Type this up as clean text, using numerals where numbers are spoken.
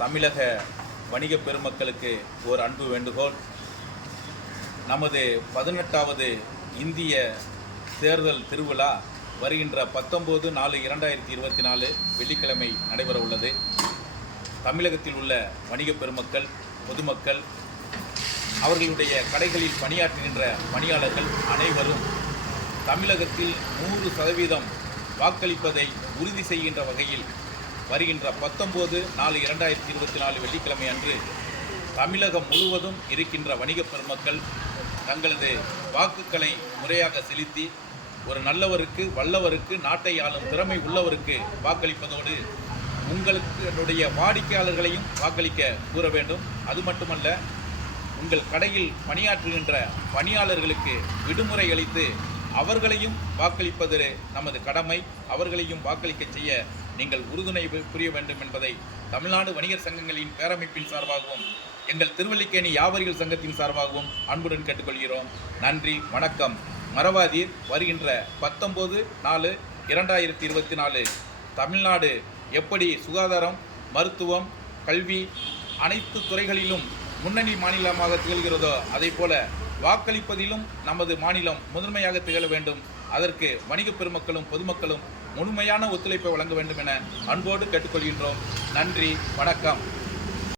தமிழக வணிக பெருமக்களுக்கு ஒரு அன்பு வேண்டுகோள். நமது 18வது இந்திய தேர்தல் திருவிழா வருகின்ற 19/4/2024 வெள்ளிக்கிழமை நடைபெற உள்ளது. தமிழகத்தில் உள்ள வணிக பெருமக்கள், பொதுமக்கள், அவர்களுடைய கடைகளில் பணியாற்றுகின்ற பணியாளர்கள் அனைவரும் தமிழகத்தில் 100% வாக்களிப்பதை உறுதி செய்கின்ற வகையில் வருகின்ற 19/4/2024 வெள்ளிக்கிழமை அன்று தமிழகம் முழுவதும் இருக்கின்ற வணிக பெருமக்கள் தங்களது வாக்குகளை முறையாக செலுத்தி ஒரு நல்லவருக்கு, வல்லவருக்கு, நாட்டை ஆளும் திறமை உள்ளவருக்கு வாக்களிப்பதோடு உங்களுடைய வாடிக்கையாளர்களையும் வாக்களிக்க கூற வேண்டும். அது மட்டுமல்ல, உங்கள் கடையில் பணியாற்றுகின்ற பணியாளர்களுக்கு விடுமுறை அளித்து அவர்களையும் வாக்களிப்பது நமது கடமை. அவர்களையும் வாக்களிக்க செய்ய நீங்கள் உறுதுணை புரிய வேண்டும் என்பதை தமிழ்நாடு வணிகர் சங்கங்களின் பேரமைப்பின் சார்பாகவும் எங்கள் திருவல்லிக்கேணி வியாபாரிகள் சங்கத்தின் சார்பாகவும் அன்புடன் கேட்டுக்கொள்கிறோம். நன்றி, வணக்கம். மறவாதீர், வருகின்ற 19/4/2024 தமிழ்நாடு எப்படி சுகாதாரம், மருத்துவம், கல்வி அனைத்து துறைகளிலும் முன்னணி மாநிலமாக திகழ்கிறதோ அதை போல வாக்களிப்பதிலும் நமது மாநிலம் முதன்மையாக திகழ வேண்டும். அதற்கு வணிக பெருமக்களும் பொதுமக்களும் முழுமையான ஒத்துழைப்பை வழங்க வேண்டும் என அன்போடு கேட்டுக்கொள்கின்றோம். நன்றி, வணக்கம்.